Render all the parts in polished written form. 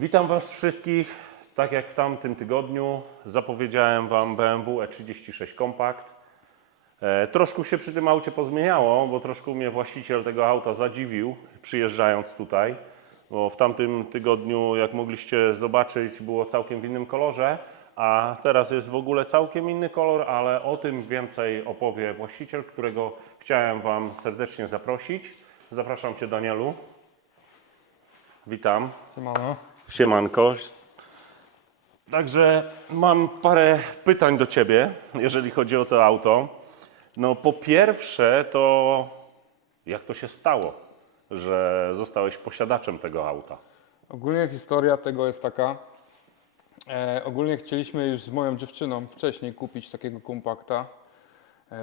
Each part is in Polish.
Witam Was wszystkich. Tak jak w tamtym tygodniu zapowiedziałem Wam BMW E36 Compact. Troszkę się przy tym aucie pozmieniało, bo troszkę mnie właściciel tego auta zadziwił przyjeżdżając tutaj. Bo w tamtym tygodniu, jak mogliście zobaczyć, było całkiem w innym kolorze, a teraz jest w ogóle całkiem inny kolor, ale o tym więcej opowie właściciel, którego chciałem Wam serdecznie zaprosić. Zapraszam Cię, Danielu. Witam. Siemano. Siemanko. Także mam parę pytań do Ciebie, jeżeli chodzi o to auto. No po pierwsze to jak to się stało, że zostałeś posiadaczem tego auta? Ogólnie historia tego jest taka. Ogólnie chcieliśmy już z moją dziewczyną wcześniej kupić takiego kompakta.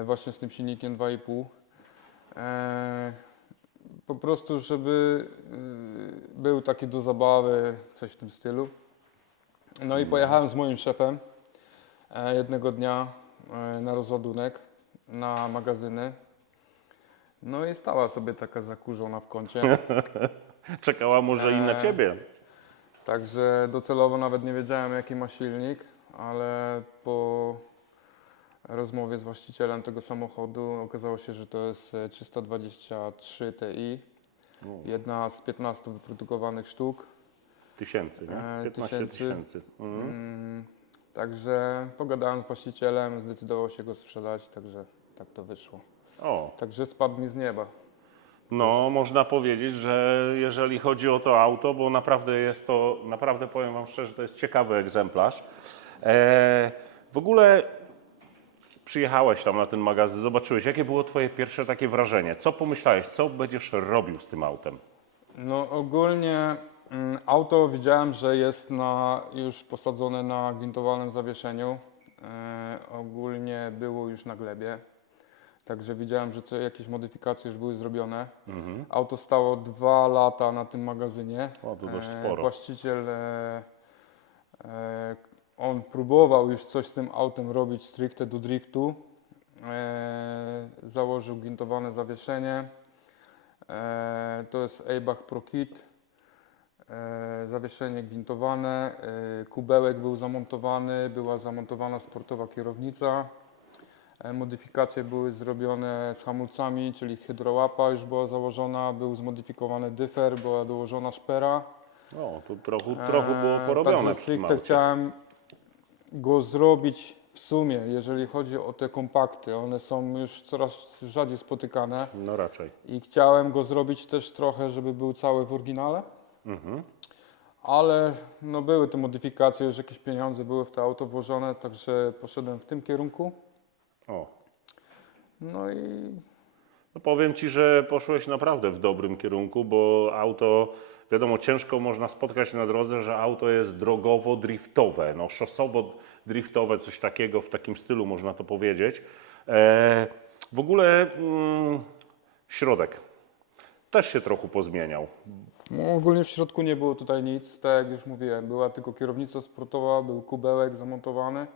Właśnie z tym silnikiem 2,5. Po prostu, żeby był taki do zabawy, coś w tym stylu. No i pojechałem z moim szefem jednego dnia na rozładunek, na magazyny. No i stała sobie taka zakurzona w kącie. Czekała może i na Ciebie. Także docelowo nawet nie wiedziałem, jaki ma silnik, ale po rozmowie z właścicielem tego samochodu okazało się, że to jest 323 Ti. Jedna z 15 wyprodukowanych sztuk. Tysięcy, nie? 15 tysięcy. Także pogadałem z właścicielem, zdecydował się go sprzedać, także tak to wyszło. O, Także spadł mi z nieba. no można powiedzieć, że jeżeli chodzi o to auto, bo naprawdę jest to, naprawdę powiem Wam szczerze, to jest ciekawy egzemplarz. W ogóle przyjechałeś tam na ten magazyn, zobaczyłeś, jakie było Twoje pierwsze takie wrażenie? Co pomyślałeś, co będziesz robił z tym autem? No ogólnie auto widziałem, że jest już posadzone na gwintowanym zawieszeniu. Ogólnie było już na glebie. Także widziałem, że jakieś modyfikacje już były zrobione. Auto stało 2 lata na tym magazynie. O, to dość sporo. Właściciel on próbował już coś z tym autem robić stricte do driftu. Założył gwintowane zawieszenie. To jest Eibach Pro Kit. Zawieszenie gwintowane, kubełek był zamontowany, była zamontowana sportowa kierownica. Modyfikacje były zrobione z hamulcami, czyli hydrołapa już była założona, był zmodyfikowany dyfer, była dołożona szpera. O, to trochę było porobione Także przy tym stricte aucie. chciałem go zrobić w sumie, jeżeli chodzi o te kompakty. One są już coraz rzadziej spotykane No raczej. i chciałem go zrobić też trochę, żeby był cały w oryginale. Ale no, były te modyfikacje, już jakieś pieniądze były w to auto włożone, także poszedłem w tym kierunku. O. No i No powiem Ci, że poszłeś naprawdę w dobrym kierunku, bo auto, wiadomo, ciężko można spotkać na drodze, że auto jest drogowo-driftowe, no szosowo-driftowe, coś takiego, w takim stylu można to powiedzieć. W ogóle środek też się trochę pozmieniał. no, ogólnie w środku nie było tutaj nic, tak jak już mówiłem, była tylko kierownica sportowa, był kubełek zamontowany.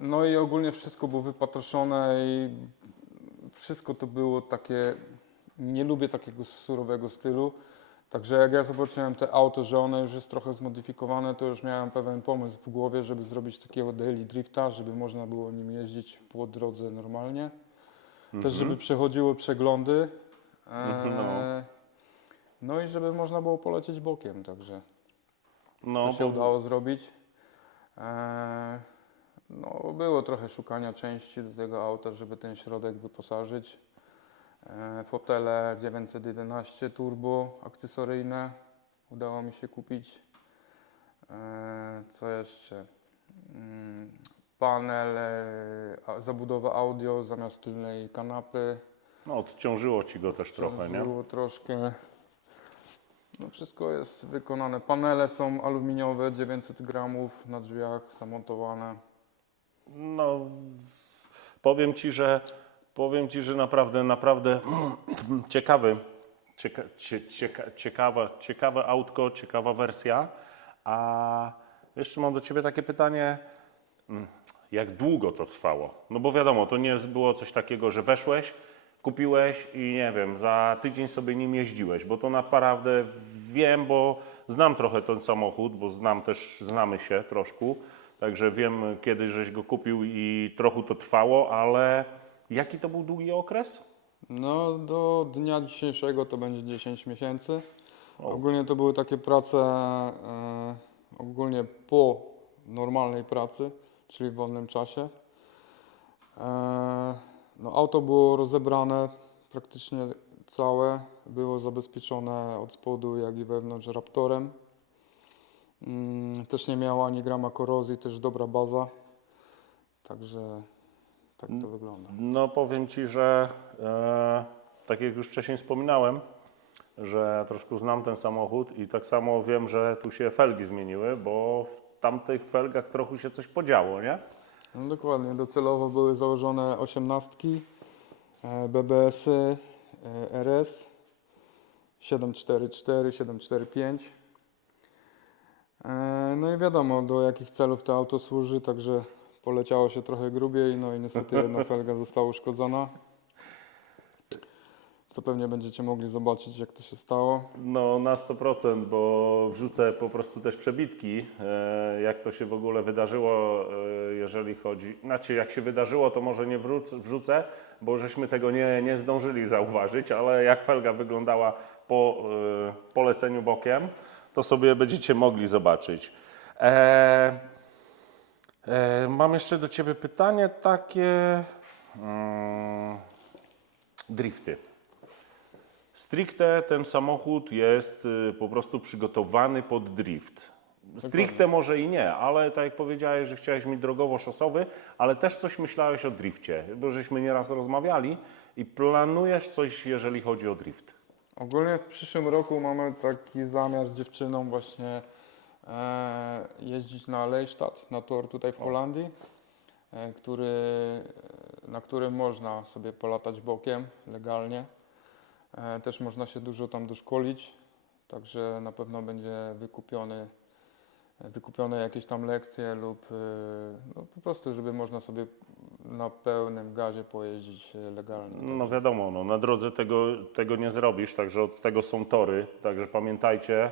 No i ogólnie wszystko było wypatroszone i wszystko to było takie, nie lubię takiego surowego stylu. Także jak ja zobaczyłem te auto, że ono już jest trochę zmodyfikowane, to już miałem pewien pomysł w głowie, żeby zrobić takiego daily drifta, żeby można było nim jeździć po drodze normalnie. Też żeby przechodziły przeglądy. No i żeby można było polecieć bokiem, także No, to się udało zrobić. No, było trochę szukania części do tego auta, żeby ten środek wyposażyć. Fotele 911 turbo akcesoryjne udało mi się kupić. Co jeszcze? Panel, zabudowa audio zamiast tylnej kanapy. no odciążyło Ci go też trochę, nie? Było troszkę. No wszystko jest wykonane. Panele są aluminiowe, 900 gramów na drzwiach zamontowane. No, powiem ci, że naprawdę ciekawe autko, ciekawa wersja. A jeszcze mam do Ciebie takie pytanie, jak długo to trwało? No bo wiadomo, to nie było coś takiego, że weszłeś, kupiłeś i nie wiem, za tydzień sobie nim jeździłeś, bo to naprawdę wiem, bo znam trochę ten samochód, bo znamy się troszkę, także wiem, kiedy żeś go kupił i trochę to trwało, ale jaki to był długi okres? No do dnia dzisiejszego to będzie 10 miesięcy. O. Ogólnie to były takie prace ogólnie po normalnej pracy, czyli w wolnym czasie. No, auto było rozebrane praktycznie całe, było zabezpieczone od spodu, jak i wewnątrz Raptorem. Też nie miało ani grama korozji, też dobra baza. Także tak to wygląda. No powiem Ci, że tak jak już wcześniej wspominałem, że troszkę znam ten samochód i tak samo wiem, że tu się felgi zmieniły, bo w tamtych felgach trochę się coś podziało, nie? No dokładnie, docelowo były założone 18, BBS-y, RS 744, 745. No i wiadomo, do jakich celów to auto służy, także poleciało się trochę grubiej, no i niestety jedna felga została uszkodzona. Co pewnie będziecie mogli zobaczyć, jak to się stało. No na 100%, bo wrzucę po prostu też przebitki, jak to się w ogóle wydarzyło, jeżeli chodzi, znaczy jak się wydarzyło, to może nie wrzucę, bo żeśmy tego nie zdążyli zauważyć, ale jak felga wyglądała po poleceniu bokiem, to sobie będziecie mogli zobaczyć. Mam jeszcze do Ciebie pytanie takie, drifty. Stricte ten samochód jest po prostu przygotowany pod drift. Stricte może i nie, ale tak jak powiedziałeś, że chciałeś mieć drogowo-szosowy, ale też coś myślałeś o drifcie, bo żeśmy nieraz rozmawiali i planujesz coś, jeżeli chodzi o drift. Ogólnie w przyszłym roku mamy taki zamiar z dziewczyną właśnie jeździć na Lelystad, na tor tutaj w Holandii, na którym można sobie polatać bokiem legalnie. Też można się dużo tam doszkolić, także na pewno będzie wykupione jakieś tam lekcje lub no, po prostu, żeby można sobie na pełnym gazie pojeździć legalnie. No wiadomo, no, na drodze tego nie zrobisz, także od tego są tory, także pamiętajcie,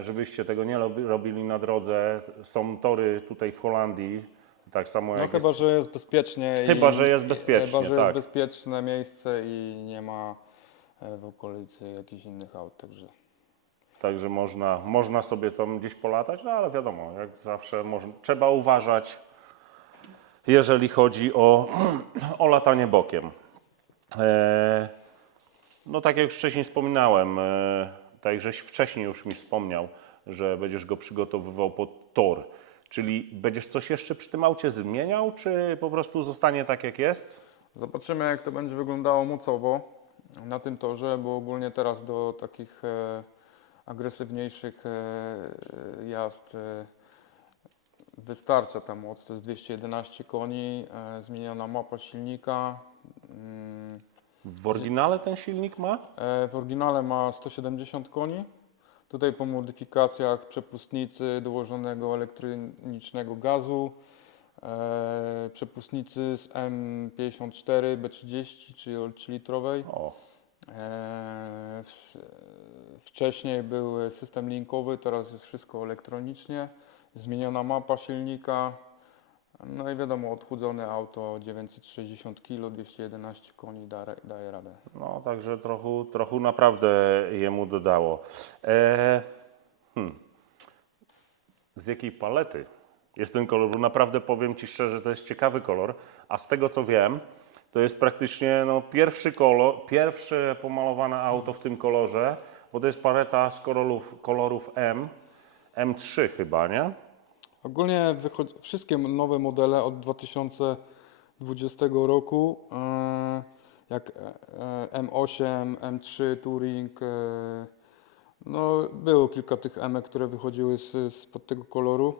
żebyście tego nie robili na drodze. Są tory tutaj w Holandii, tak samo No jak chyba, jest, że jest bezpiecznie. Chyba, że jest bezpiecznie, Chyba, że tak. jest bezpieczne miejsce i nie ma w okolicy jakichś innych aut, także. Także można sobie tam gdzieś polatać, no ale wiadomo, jak zawsze trzeba uważać, jeżeli chodzi o, o latanie bokiem. No tak jak już wcześniej wspominałem, tak jak żeś wcześniej już mi wspomniał, że będziesz go przygotowywał pod tor. Czyli będziesz coś jeszcze przy tym aucie zmieniał, czy po prostu zostanie tak jak jest? Zobaczymy, jak to będzie wyglądało mocowo na tym torze, bo ogólnie teraz do takich agresywniejszych jazd wystarcza ta moc. To jest 211 koni, zmieniona mapa silnika. W oryginale ten silnik ma? W oryginale ma 170 koni. Tutaj po modyfikacjach przepustnicy dołożonego elektronicznego gazu, przepustnicy z M54 B30, czyli 3-litrowej. O, Wcześniej był system linkowy, teraz jest wszystko elektronicznie. Zmieniona mapa silnika. No i wiadomo, odchudzone auto 960 kg, 211 koni daje radę. no także trochę naprawdę jemu dodało. Z jakiej palety jest ten kolor? Bo naprawdę powiem Ci szczerze, to jest ciekawy kolor, a z tego co wiem, to jest praktycznie no, pierwsze pomalowane auto w tym kolorze, bo to jest paleta z kolorów M3 chyba, nie? Ogólnie wszystkie nowe modele od 2020 roku, jak M8, M3 Touring, no było kilka tych M, które wychodziły spod tego koloru.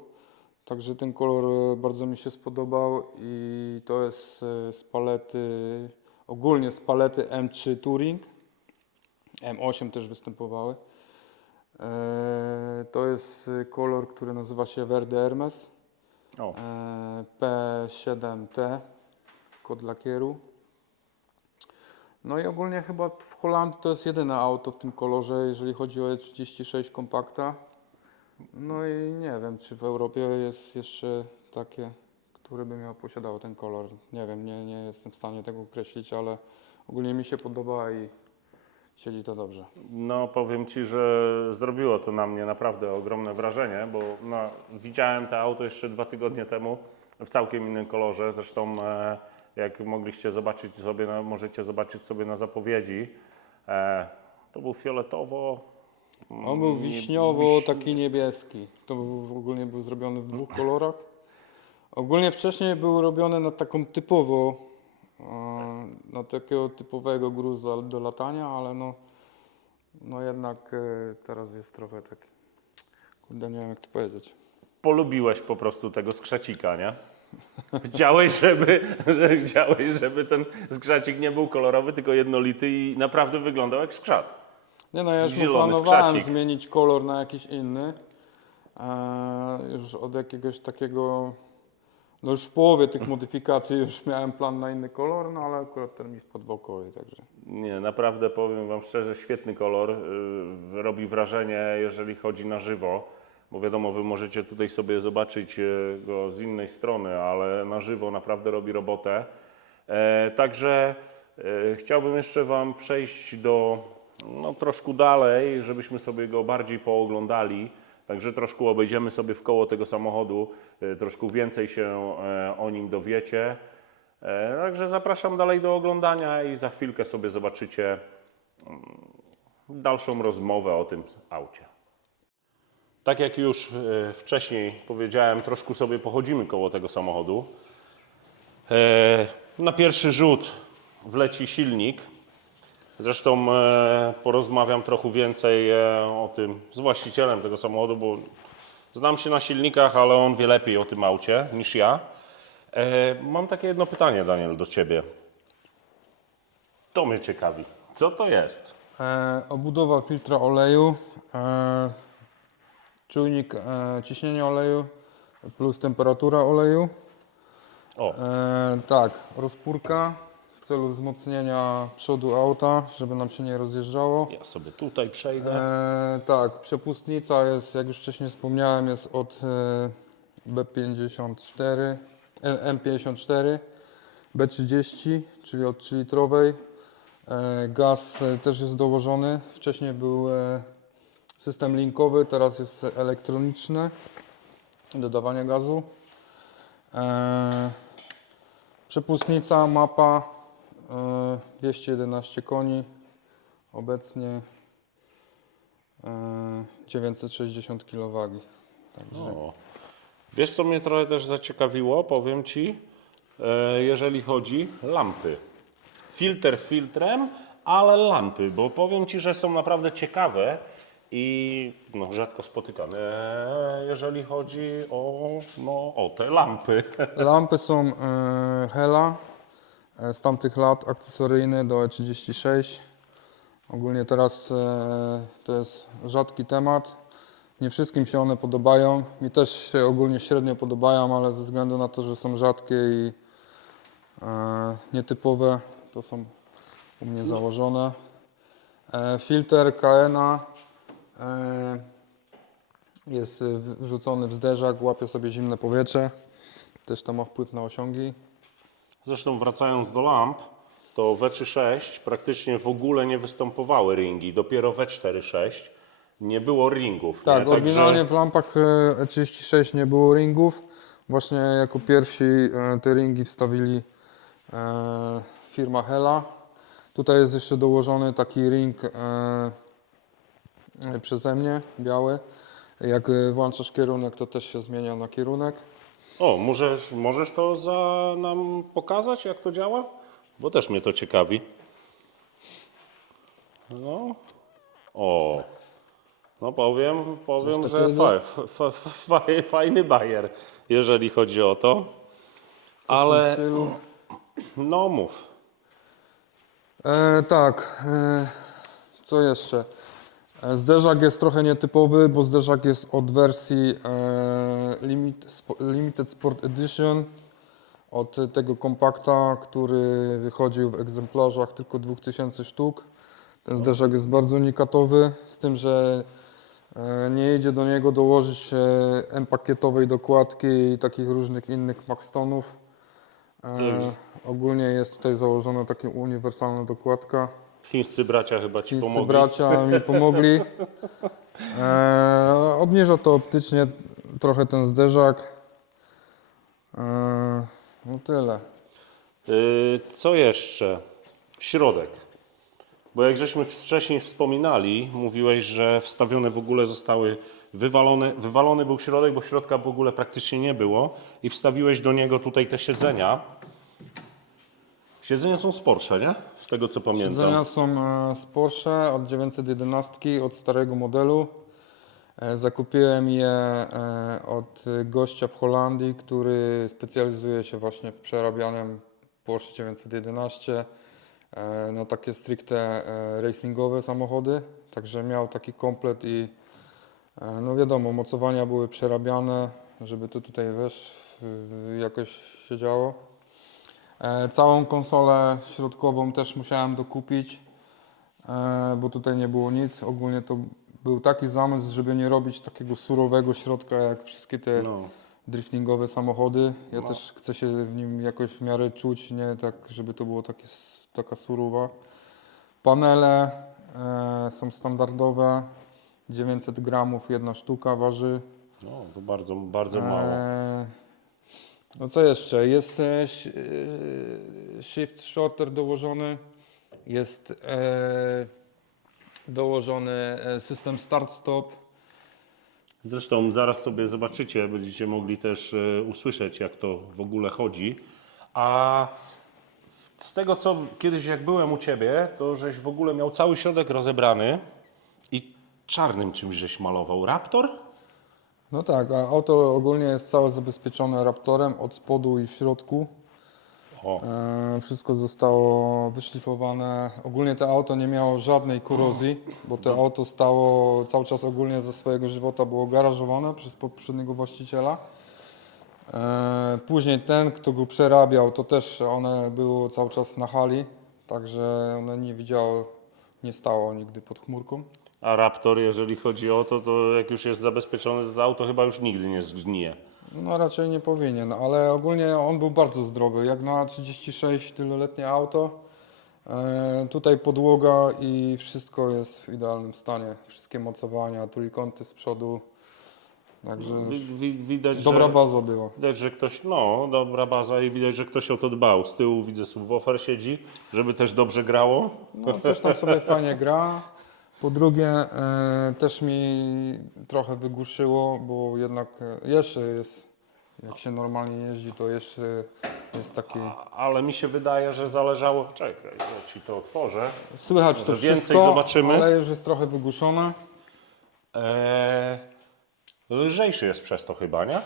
Także ten kolor bardzo mi się spodobał i to jest ogólnie z palety M3 Touring. M8 też występowały. To jest kolor, który nazywa się Verde Hermes. O. P7T, kod lakieru. No i ogólnie chyba w Holandii to jest jedyne auto w tym kolorze, jeżeli chodzi o E36 kompakta. No i nie wiem, czy w Europie jest jeszcze takie, które by posiadało ten kolor. Nie wiem, nie jestem w stanie tego określić, ale ogólnie mi się podoba i siedzi to dobrze. No powiem Ci, że zrobiło to na mnie naprawdę ogromne wrażenie, bo no, widziałem to auto jeszcze 2 tygodnie temu w całkiem innym kolorze. Zresztą jak mogliście zobaczyć sobie, możecie zobaczyć sobie na zapowiedzi, to był fioletowo. On był wiśniowo, taki niebieski. To ogólnie był zrobiony w 2 kolorach. Ogólnie wcześniej był robiony na taką typowo, na takiego typowego gruzu do latania, ale no jednak teraz jest trochę taki, kurde, nie wiem jak to powiedzieć. Polubiłeś po prostu tego skrzecika, nie? Chciałeś, żeby ten skrzecik nie był kolorowy, tylko jednolity i naprawdę wyglądał jak skrzat. Nie no, ja już Zielony planowałem skrzacik. zmienić kolor na jakiś inny. Już od jakiegoś takiego, no już w połowie tych modyfikacji już miałem plan na inny kolor, no ale akurat ten mi wpadł w oko i także. Nie, naprawdę powiem Wam szczerze, świetny kolor. Robi wrażenie, jeżeli chodzi na żywo. Bo wiadomo, Wy możecie tutaj sobie zobaczyć go z innej strony, ale na żywo naprawdę robi robotę. Także chciałbym jeszcze Wam przejść do troszkę dalej, żebyśmy sobie go bardziej pooglądali. Także troszkę obejdziemy sobie w koło tego samochodu, troszkę więcej się o nim dowiecie. Także zapraszam dalej do oglądania i za chwilkę sobie zobaczycie dalszą rozmowę o tym aucie. Tak jak już wcześniej powiedziałem, troszkę sobie pochodzimy koło tego samochodu. Na pierwszy rzut wleci silnik. Zresztą porozmawiam trochę więcej o tym z właścicielem tego samochodu, bo znam się na silnikach, ale on wie lepiej o tym aucie niż ja. Mam takie jedno pytanie, Daniel, do Ciebie. To mnie ciekawi. Co to jest? Obudowa filtra oleju, czujnik ciśnienia oleju plus temperatura oleju. O, Tak, rozpórka w celu wzmocnienia przodu auta, żeby nam się nie rozjeżdżało. ja sobie tutaj przejdę. Tak, przepustnica jest, jak już wcześniej wspomniałem, jest od B54, M54, B30, czyli od 3-litrowej. Gaz też jest dołożony. Wcześniej był system linkowy, teraz jest elektroniczny, dodawanie gazu. Przepustnica, mapa, 211 koni, obecnie 960 kW. Także O. Wiesz, co mnie trochę też zaciekawiło, powiem Ci, jeżeli chodzi lampy. Filtr filtrem, ale lampy, bo powiem Ci, że są naprawdę ciekawe i rzadko spotykane, jeżeli chodzi o te lampy. lampy są Hella z tamtych lat, akcesoryjne do E36. Ogólnie teraz to jest rzadki temat. Nie wszystkim się one podobają. Mi też się ogólnie średnio podobają, ale ze względu na to, że są rzadkie i nietypowe, to są u mnie założone. Filtr KN-a jest wrzucony w zderzak, łapie sobie zimne powietrze. Też to ma wpływ na osiągi. Zresztą wracając do lamp, to w E36 praktycznie w ogóle nie występowały ringi. Dopiero w E46 nie było ringów. Tak, nie? oryginalnie w lampach E36 nie było ringów. Właśnie jako pierwsi te ringi wstawili firma Hella. Tutaj jest jeszcze dołożony taki ring przeze mnie, biały. Jak włączasz kierunek, to też się zmienia na kierunek. O, możesz to nam pokazać, jak to działa? Bo też mnie to ciekawi. No, o, no powiem, że fajny bajer, jeżeli chodzi o to. Ale, stylu. no mów. Tak, co jeszcze? Zderzak jest trochę nietypowy, bo zderzak jest od wersji Limited Sport Edition od tego kompakta, który wychodził w egzemplarzach tylko 2000 sztuk. Ten zderzak jest bardzo unikatowy, z tym, że nie idzie do niego dołożyć M-pakietowej dokładki i takich różnych innych Maxtonów. Dobrze. Ogólnie jest tutaj założona taka uniwersalna dokładka. Chińscy bracia chyba Ci Chińscy pomogli. bracia mi pomogli. Obniża to optycznie trochę ten zderzak. No tyle. Co jeszcze? Środek. Bo jak żeśmy wcześniej wspominali, mówiłeś, że wstawione w ogóle zostały wywalony był środek, bo środka w ogóle praktycznie nie było i wstawiłeś do niego tutaj te siedzenia. Siedzenia są z Porsche, nie? Z tego co pamiętam. Siedzenia są z Porsche od 911, od starego modelu. Zakupiłem je od gościa w Holandii, który specjalizuje się właśnie w przerabianiu Porsche 911 na takie stricte racingowe samochody. Także miał taki komplet i no wiadomo, mocowania były przerabiane, żeby to tutaj jakoś się działo. Całą konsolę środkową też musiałem dokupić, bo tutaj nie było nic. Ogólnie to był taki zamysł, żeby nie robić takiego surowego środka jak wszystkie te driftingowe samochody. Ja też chcę się w nim jakoś w miarę czuć, nie tak, żeby to było taka surowa. Panele są standardowe, 900 gramów jedna sztuka waży. No, to bardzo, bardzo mało. No co jeszcze? Jest shift shorter dołożony, jest dołożony system start-stop. Zresztą zaraz sobie zobaczycie, będziecie mogli też usłyszeć, jak to w ogóle chodzi. A z tego, co kiedyś jak byłem u Ciebie, to żeś w ogóle miał cały środek rozebrany i czarnym czymś żeś malował. Raptor? No tak, a auto ogólnie jest całe zabezpieczone Raptorem od spodu i w środku. O, Wszystko zostało wyszlifowane. Ogólnie to auto nie miało żadnej korozji, bo to auto stało cały czas ogólnie ze swojego żywota było garażowane przez poprzedniego właściciela. Później ten, kto go przerabiał, to też one było cały czas na hali, także one nie widziało, nie stało nigdy pod chmurką. a Raptor, jeżeli chodzi o to, to jak już jest zabezpieczone, to auto chyba już nigdy nie zgnije. No raczej nie powinien, ale ogólnie on był bardzo zdrowy, jak na 36 tyloletnie auto. Tutaj podłoga i wszystko jest w idealnym stanie. Wszystkie mocowania, trójkąty z przodu. Także Widać, dobra że, baza była. widać, że ktoś, no, dobra baza i widać, że ktoś o to dbał. Z tyłu widzę subwoofer siedzi, żeby też dobrze grało. No coś tam sobie fajnie gra. Po drugie też mi trochę wygłuszyło, bo jednak jeszcze jest, jak się normalnie jeździ, to jeszcze jest taki... Ale mi się wydaje, że zależało. Czekaj, ja Ci to otworzę. Słychać to Może więcej wszystko, zobaczymy. ale już jest trochę wygłuszone. Lżejszy jest przez to chyba, nie?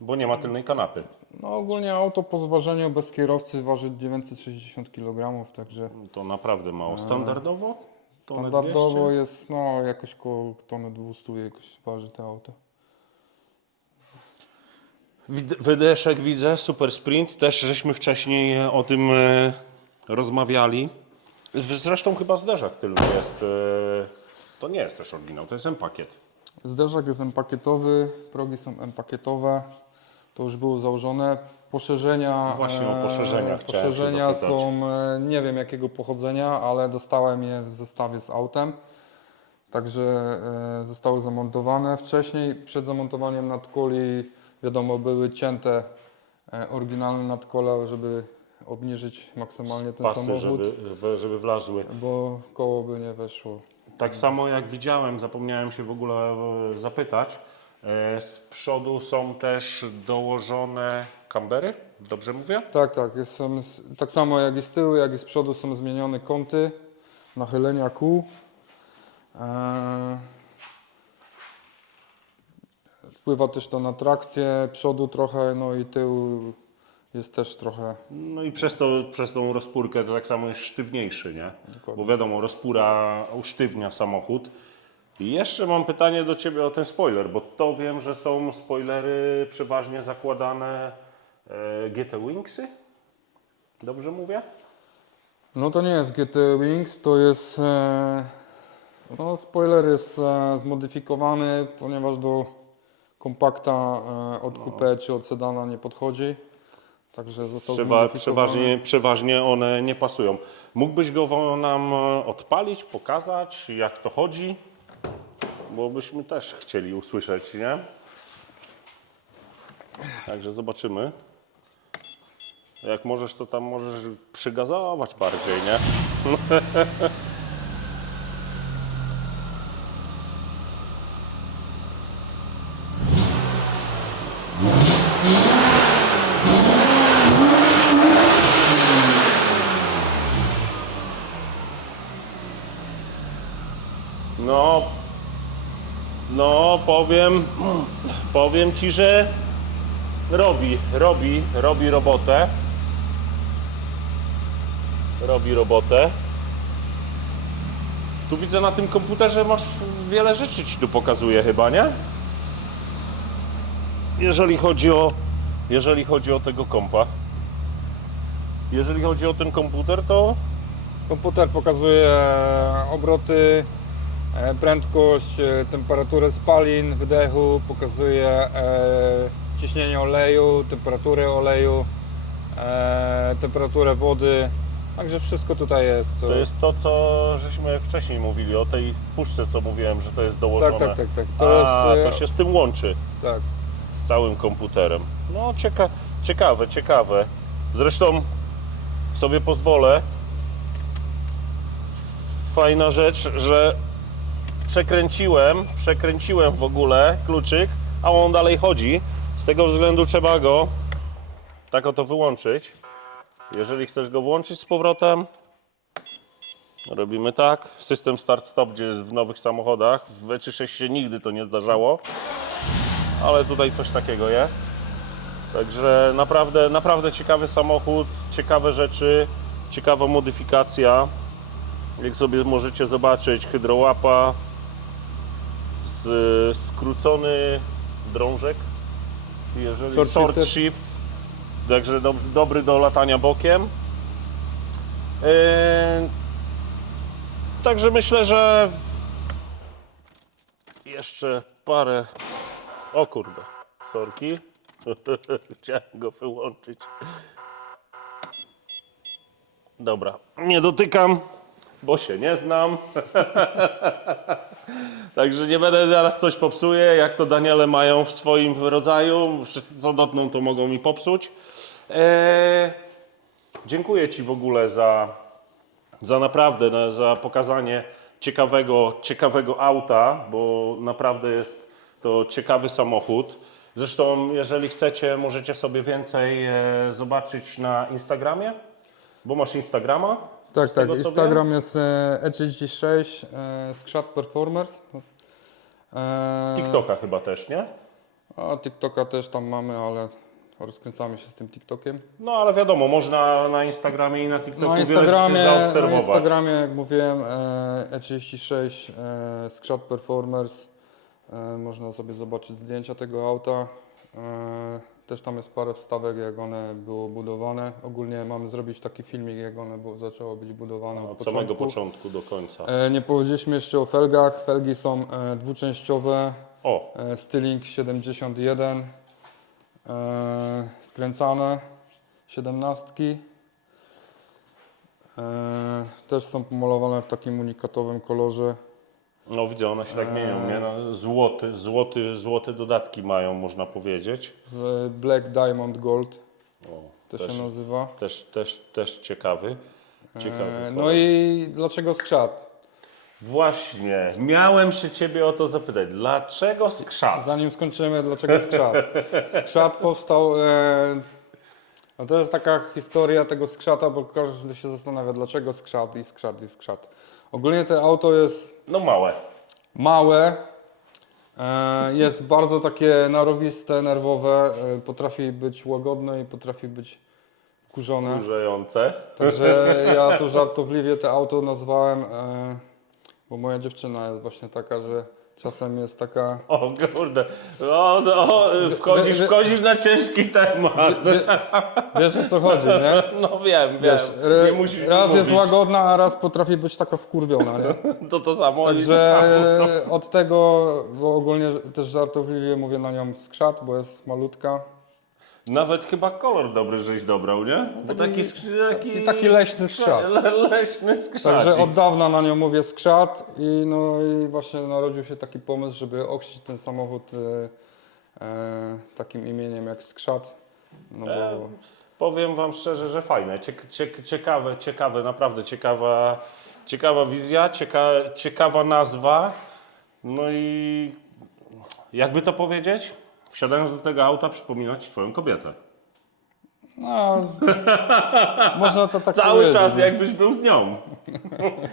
Bo nie ma tylnej kanapy. No ogólnie auto po zważeniu bez kierowcy waży 960 kg, także To naprawdę mało. Standardowo? Tonę standardowo 200? jest no jakoś koło tony 200 jakoś waży to auto. Wydeszek widzę, Super Sprint. Też żeśmy wcześniej o tym rozmawiali. Zresztą chyba zderzak tylny jest. To nie jest też oryginał, to jest M-pakiet. Zderzak jest M-pakietowy, progi są M-pakietowe, to już było założone. Poszerzenia, Właśnie o poszerzeniach chciałem się poszerzenia zapytać. są, nie wiem jakiego pochodzenia, ale dostałem je w zestawie z autem. Także zostały zamontowane. Wcześniej, przed zamontowaniem nadkoli, wiadomo, były cięte oryginalne nadkola, żeby obniżyć maksymalnie ten Pasy, samochód, żeby wlazły. bo koło by nie weszło. Tak samo jak widziałem, zapomniałem się w ogóle zapytać. Z przodu są też dołożone kambery, dobrze mówię? Tak, tak. Tak samo jak i z tyłu, jak i z przodu są zmienione kąty, nachylenia kół. Wpływa też to na trakcję przodu trochę, no i tył jest też trochę. No i przez tą rozpórkę to tak samo jest sztywniejszy, nie? Dokładnie. Bo wiadomo, rozpóra usztywnia samochód. I jeszcze mam pytanie do Ciebie o ten spoiler, bo to wiem, że są spoilery przeważnie zakładane GT Wingsy? Dobrze mówię? No to nie jest GT Wings, to jest... no spoiler jest zmodyfikowany, ponieważ do kompakta od coupé czy od sedana nie podchodzi. Także został zmodyfikowany. Przeważnie one nie pasują. Mógłbyś go nam odpalić, pokazać, jak to chodzi? Bo byśmy też chcieli usłyszeć, nie? Także zobaczymy. Jak możesz, to tam możesz przygazować bardziej, nie? No, powiem Ci, że robi robotę. Robi robotę. Tu widzę na tym komputerze masz wiele rzeczy Ci tu pokazuje chyba, nie? Jeżeli chodzi o tego kompa. Jeżeli chodzi o ten komputer, to Komputer pokazuje obroty, prędkość, temperaturę spalin, wydechu, pokazuje ciśnienie oleju, temperaturę oleju, temperaturę wody. Także wszystko tutaj jest. to jest to, co żeśmy wcześniej mówili, o tej puszce, co mówiłem, że to jest dołożone. Tak. To się z tym łączy, tak. z całym komputerem. No, ciekawe. Zresztą sobie pozwolę. Fajna rzecz, że przekręciłem w ogóle kluczyk, a on dalej chodzi. Z tego względu trzeba go tak oto wyłączyć. Jeżeli chcesz go włączyć z powrotem, robimy tak. System start-stop, gdzie jest w nowych samochodach. W E36 się nigdy to nie zdarzało, ale tutaj coś takiego jest. Także naprawdę ciekawy samochód, ciekawe rzeczy, ciekawa modyfikacja. Jak sobie możecie zobaczyć, hydrołapa, skrócony drążek, jeżeli short shift, także dobry do latania bokiem. Także myślę, że jeszcze parę... O kurde, sorki. Chciałem go wyłączyć. Dobra, nie dotykam, bo się nie znam. Także nie będę zaraz coś popsuję, jak to Daniele mają w swoim rodzaju. Wszyscy co dotkną, to mogą mi popsuć. Dziękuję Ci w ogóle za naprawdę, za pokazanie ciekawego auta, bo naprawdę jest to ciekawy samochód. Zresztą, jeżeli chcecie, możecie sobie więcej zobaczyć na Instagramie, bo masz Instagrama. Tak, z tego, co Instagram wiem. jest E36 Skrzat Performers. TikToka chyba też, nie? A TikToka też tam mamy, ale rozkręcamy się z tym TikTokiem. No ale wiadomo, można na Instagramie i na TikToku Na wiele rzeczy na zaobserwować. Instagramie, jak mówiłem, E36 Skrzat Performers. Można sobie zobaczyć zdjęcia tego auta. Też tam jest parę wstawek, jak one było budowane. Ogólnie mamy zrobić taki filmik, jak one zaczęło być budowane Od samego początku do końca. Nie powiedzieliśmy jeszcze o felgach. Felgi są dwuczęściowe. O, Styling 71. Skręcane 17. Też są pomalowane w takim unikatowym kolorze. no widzę, one się tak mienią, nie? No, złote dodatki mają, można powiedzieć. Z Black Diamond Gold O, to też, się nazywa. też ciekawy. No kolor. i dlaczego skrzat? Właśnie, miałem się Ciebie o to zapytać. Dlaczego skrzat? Zanim skończymy, dlaczego skrzat? Skrzat powstał... no to jest taka historia tego skrzata, bo każdy się zastanawia, dlaczego skrzat i skrzat i skrzat. Ogólnie to auto jest No małe. małe, jest bardzo takie narowiste, nerwowe, potrafi być łagodne i potrafi być wkurzone. Kurzające. Także ja tu żartobliwie to auto nazwałem, bo moja dziewczyna jest właśnie taka, że Czasem jest taka... O kurde, wchodzisz na ciężki temat. Wiesz, o co chodzi, nie? No wiem, Wiesz, nie musisz raz mi jest mówić. łagodna, a raz potrafi być taka wkurwiona, nie? To samo. Także od tego, bo ogólnie też żartobliwie mówię na nią skrzat, bo jest malutka. Nawet chyba kolor dobry żeś dobrał, nie? Bo Taki leśny skrzat. Leśny skrzat. Także od dawna na nią mówię skrzat i no i właśnie narodził się taki pomysł, żeby okrzcić ten samochód takim imieniem jak skrzat. No bo Powiem wam szczerze, że fajne, ciekawe, naprawdę ciekawa wizja, ciekawa nazwa. No i jakby to powiedzieć? Wsiadając do tego auta przypominać twoją kobietę. no, można to tak Cały powiedzieć. czas jakbyś był z nią.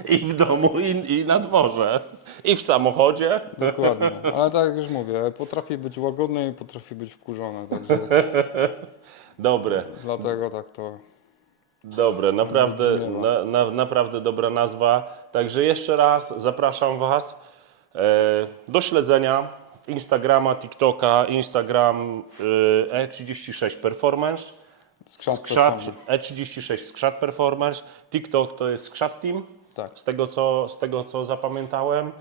I w domu, i na dworze, i w samochodzie. Dokładnie, ale tak jak już mówię, potrafi być łagodny i potrafi być wkurzony, także Dobre. dlatego tak to... Dobre, naprawdę, naprawdę dobra nazwa. Także jeszcze raz zapraszam Was do śledzenia Instagrama, TikToka, Instagram E36 Performance, Skrzat E36 Skrzat Performance, TikTok to jest Skrzat Team, Tak. z tego co zapamiętałem.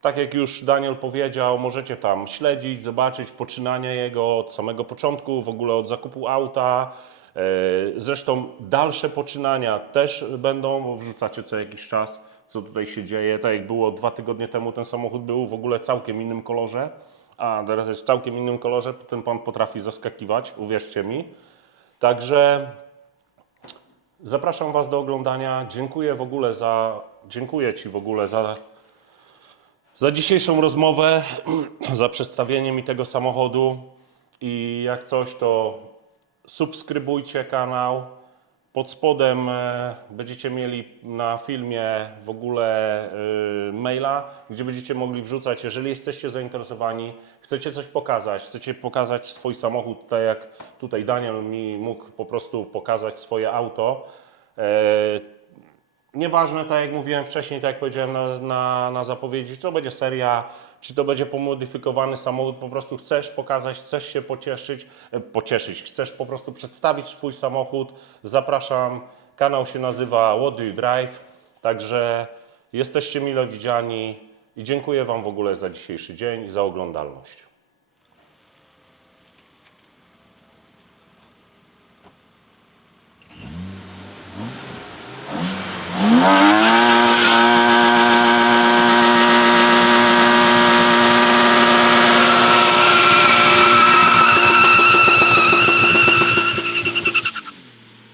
Tak jak już Daniel powiedział, możecie tam śledzić, zobaczyć poczynania jego od samego początku, w ogóle od zakupu auta. Zresztą dalsze poczynania też będą, bo wrzucacie co jakiś czas, co tutaj się dzieje. Tak jak było 2 tygodnie temu, ten samochód był w ogóle całkiem innym kolorze, a teraz jest w całkiem innym kolorze, ten pan potrafi zaskakiwać, uwierzcie mi. Także zapraszam Was do oglądania. Dziękuję Ci w ogóle za dzisiejszą rozmowę, za przedstawienie mi tego samochodu i jak coś, to subskrybujcie kanał. Pod spodem będziecie mieli na filmie w ogóle maila, gdzie będziecie mogli wrzucać, jeżeli jesteście zainteresowani, chcecie coś pokazać, chcecie pokazać swój samochód, tak jak tutaj Daniel mi mógł po prostu pokazać swoje auto. Nieważne, tak jak mówiłem wcześniej, tak jak powiedziałem na zapowiedzi, czy to będzie seria, czy to będzie pomodyfikowany samochód, po prostu chcesz pokazać, chcesz się pocieszyć, chcesz po prostu przedstawić swój samochód, zapraszam, kanał się nazywa What Do You Drive, także jesteście mile widziani i dziękuję Wam w ogóle za dzisiejszy dzień i za oglądalność.